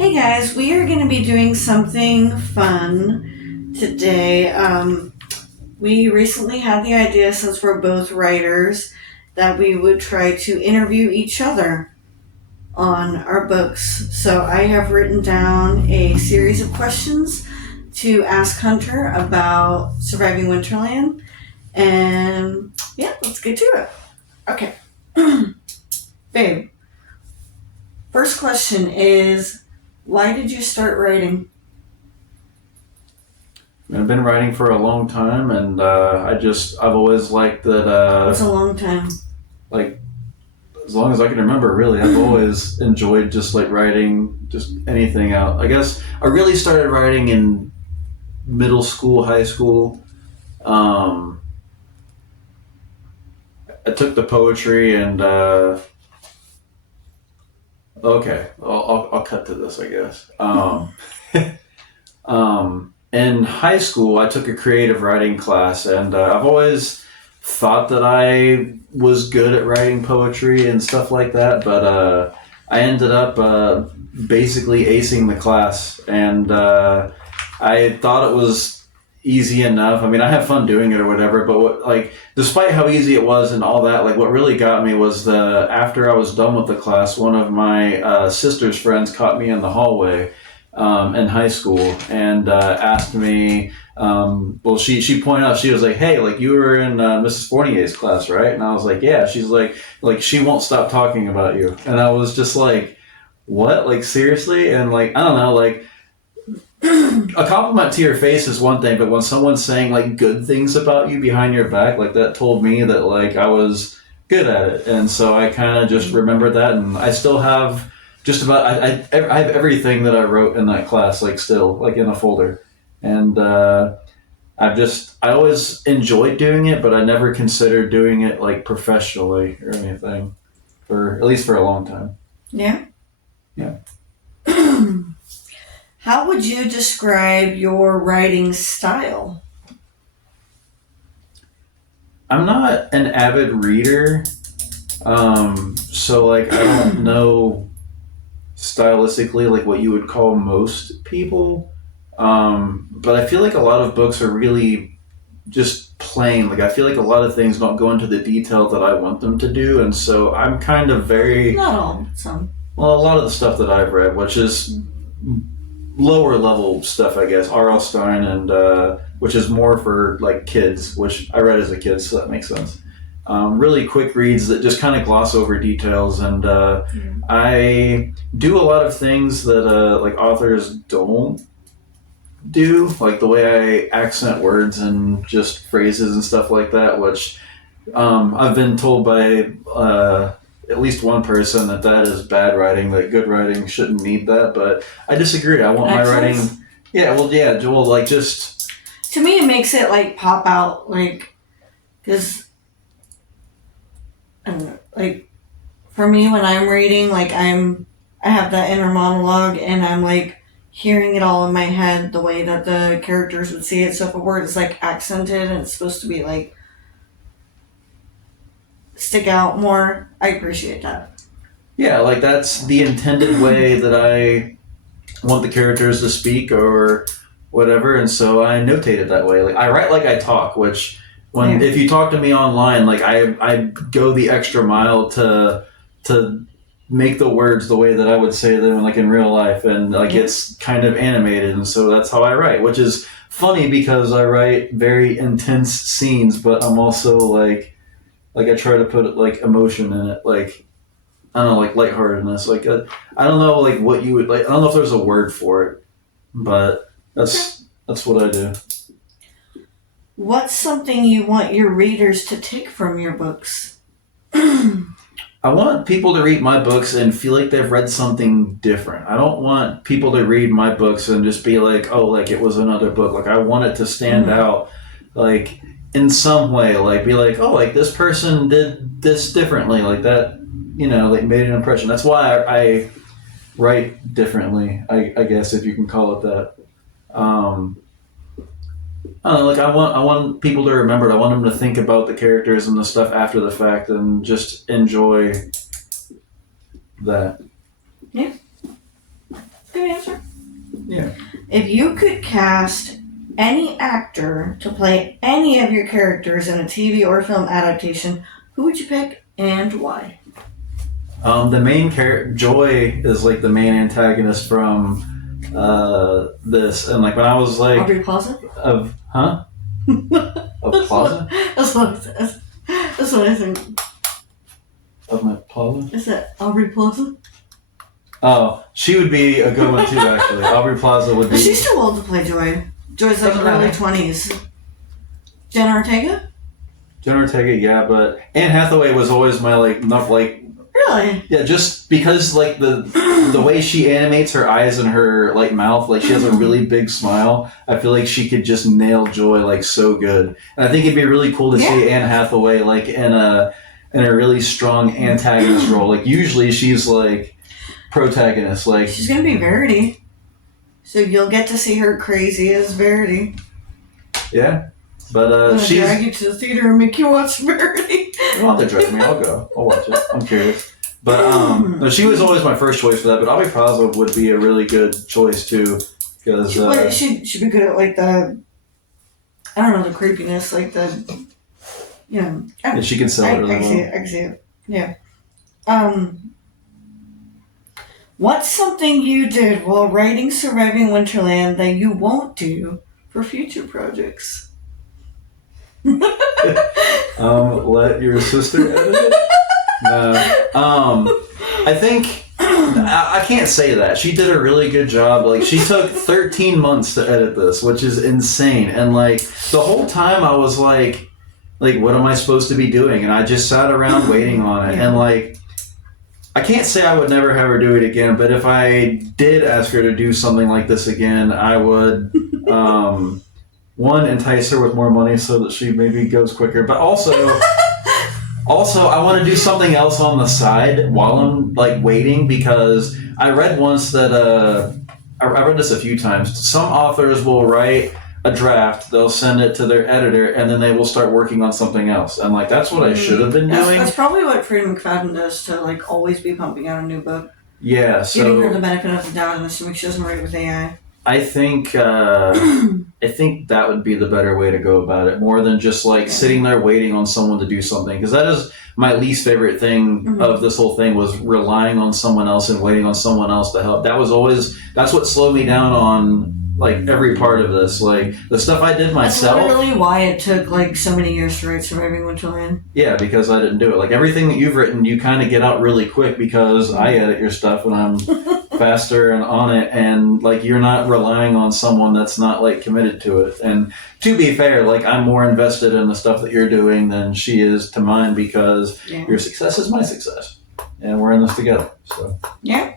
Hey guys, we are going to be doing something fun today. We recently had the idea, since we're both writers, that we would try to interview each other on our books. So I have written down a series of questions to ask Hunter about Surviving Winterland. And yeah, let's get to it. Okay. Babe, first question is, why did you start writing? I've been writing for a long time, and I've always liked that. It's a long time. Like as long as I can remember, really, I've always enjoyed just like writing, just anything out. I guess I really started writing in middle school, high school. Um, I took the poetry, and okay, I'll cut to this, I guess. In high school, I took a creative writing class, and I've always thought that I was good at writing poetry and stuff like that, but I ended up basically acing the class, and I thought it was easy enough. I mean, I have fun doing it or whatever, but despite how easy it was and all that, like what really got me was after I was done with the class, one of my sister's friends caught me in the hallway in high school and asked me. She pointed out, she was like, "Hey, like you were in Mrs. Fournier's class, right?" And I was like, "Yeah." She's like she won't stop talking about you, and I was just like, "What? Like seriously?" And like I don't know, like a compliment to your face is one thing, but when someone's saying like good things about you behind your back, like that told me that like I was good at it, and so I kind of just remembered that, and I still have just about I have everything that I wrote in that class like still like in a folder, and I always enjoyed doing it, but I never considered doing it like professionally or anything for at least for a long time. Yeah. Yeah. How would you describe your writing style? I'm not an avid reader, so like I don't know stylistically like what you would call most people. But I feel like a lot of books are really just plain. Like I feel like a lot of things don't go into the detail that I want them to do, and so I'm kind of very Not all, some. well. A lot of the stuff that I've read, which is lower level stuff, I guess, R.L. Stein, and which is more for like kids, which I read as a kid, so that makes sense. Really quick reads that just kind of gloss over details, and I do a lot of things that like authors don't do, like the way I accent words and just phrases and stuff like that, which I've been told by at least one person that is bad writing, that good writing shouldn't need that, but I disagree. I want my writing... Yeah, well, yeah, Joel, like just... To me, it makes it like pop out, like, because, I don't know, like, for me, when I'm reading, like, I have that inner monologue, and I'm like hearing it all in my head the way that the characters would see it. So if a word is like accented and it's supposed to be like stick out more, I appreciate that. Yeah, like that's the intended way that I want the characters to speak or whatever, and so I notate it that way. Like I write like I talk, which if you talk to me online, like I go the extra mile to make the words the way that I would say them like in real life, and like it's kind of animated, and so that's how I write, which is funny because I write very intense scenes, but I'm also like I try to put like emotion in it, like I don't know, like lightheartedness, like I don't know, like what you would like. I don't know if there's a word for it, but that's what I do. What's something you want your readers to take from your books? I want people to read my books and feel like they've read something different. I don't want people to read my books and just be like, oh, like it was another book. Like I want it to stand out, like in some way, like be like, oh, like this person did this differently, like that, like made an impression. That's why I write differently, I guess, if you can call it that. I don't know, like I want people to remember it. I want them to think about the characters and the stuff after the fact and just enjoy that. Yeah. Okay. Yeah. If you could cast any actor to play any of your characters in a TV or film adaptation, who would you pick and why? The main character, Joy, is like the main antagonist from this. And like when I was like. Aubrey Plaza? Of. Huh? Of Plaza? That's what it says. That's what I think. Of my Plaza? Is that Aubrey Plaza? Oh, she would be a good one too, actually. Aubrey Plaza would be. But she's too old to play Joy. Joy's like early 20s. Jenna Ortega? Jenna Ortega, yeah, but Anne Hathaway was always my like, not like. Really? Yeah, just because like the way she animates her eyes and her like mouth, like she has a really big smile. I feel like she could just nail Joy like so good, and I think it'd be really cool to see Anne Hathaway like in a really strong antagonist role. Like usually she's like protagonist. Like she's gonna be Verity, so you'll get to see her crazy as Verity. Yeah, but she's drag you to the theater and make you watch Verity. You don't have to drag me. I'll go. I'll watch it. I'm curious. But no, she was always my first choice for that. But Aubrey Plaza would be a really good choice too, because she'd be good at like the, I don't know, the creepiness, like the, yeah, she can sell it really well. I can see it. Yeah. What's something you did while writing Surviving Winterland that you won't do for future projects? Let your sister edit it? No. I think I can't say that. She did a really good job. Like she took 13 months to edit this, which is insane. And like the whole time I was like what am I supposed to be doing? And I just sat around waiting on it. And like I can't say I would never have her do it again, but if I did ask her to do something like this again, I would one, entice her with more money so that she maybe goes quicker. But also, I want to do something else on the side while I'm like waiting, because I read once that I read this a few times. Some authors will write a draft, they'll send it to their editor, and then they will start working on something else. And like that's what I should have been doing. That's probably what Freida McFadden does to like always be pumping out a new book. Yeah, so giving her the benefit of the doubt and assuming she doesn't write with AI. I think that would be the better way to go about it, more than just like sitting there waiting on someone to do something. Because that is my least favorite thing of this whole thing, was relying on someone else and waiting on someone else to help. That's what slowed me down on like every part of this. Like the stuff I did myself. That's literally why it took like so many years to write Surviving Winterland. Yeah, because I didn't do it. Like everything that you've written, you kind of get out really quick because I edit your stuff and I'm faster and on it, and like you're not relying on someone that's not like committed to it. And to be fair, like I'm more invested in the stuff that you're doing than she is to mine, because your success is my success and we're in this together. So yeah.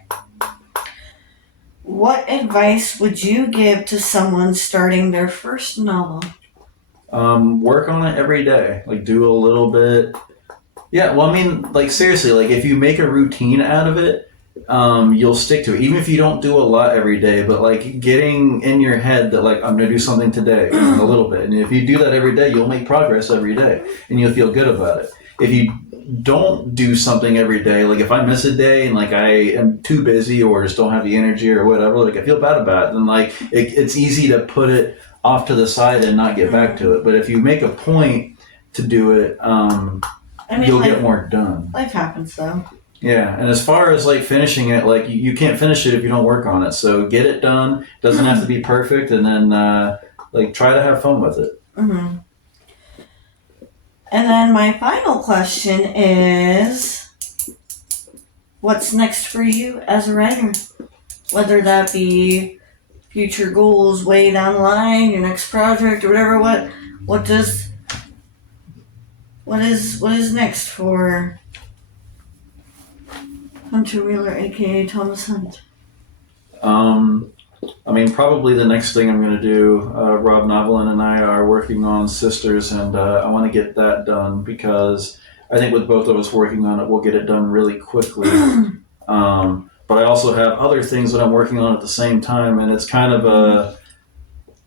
What advice would you give to someone starting their first novel? Work on it every day. Like do a little bit. Yeah, well, I mean, like seriously, like if you make a routine out of it, you'll stick to it. Even if you don't do a lot every day, but like getting in your head that like I'm gonna do something today, a little bit. And if you do that every day, you'll make progress every day and you'll feel good about it. If you don't do something every day, like if I miss a day and like I am too busy or just don't have the energy or whatever, like I feel bad about it, then like it's easy to put it off to the side and not get back to it. But if you make a point to do it, you'll get more done. Life happens though. Yeah, and as far as like finishing it, like you can't finish it if you don't work on it. So get it done. Doesn't have to be perfect, and then like try to have fun with it. Mm-hmm. And then my final question is, what's next for you as a writer? Whether that be future goals way down the line, your next project, or whatever. What is next for Hunter Wheeler, aka Thomas Hunt? I mean, probably the next thing I'm going to do, Rob Novelin and I are working on Sisters, and I want to get that done because I think with both of us working on it, we'll get it done really quickly. But I also have other things that I'm working on at the same time, and it's kind of a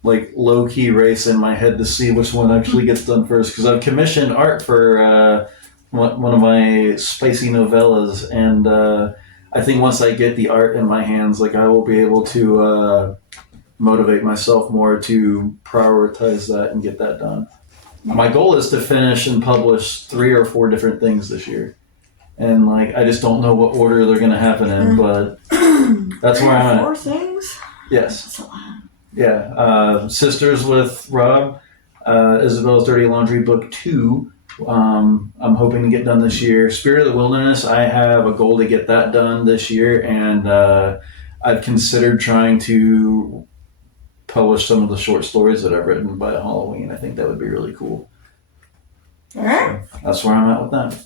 like low-key race in my head to see which one actually gets done first, because I've commissioned art for one of my spicy novellas, and I think once I get the art in my hands, like I will be able to motivate myself more to prioritize that and get that done. My goal is to finish and publish 3 or 4 different things this year. And like I just don't know what order they're gonna happen in, but that's where I'm at. 4 things? Yes. That's a lot. Yeah. Sisters with Rob, Isabel's Dirty Laundry Book 2. I'm hoping to get done this year. Spirit of the Wilderness, I have a goal to get that done this year, and I've considered trying to publish some of the short stories that I've written by Halloween. I think that would be really cool. All right. So that's where I'm at with that.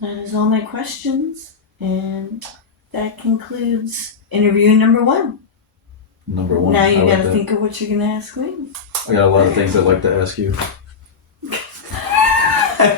That is all my questions, and that concludes interview number 1. Number 1. Now you I like gotta that. think of what you're gonna ask me. I got a lot of things I'd like to ask you.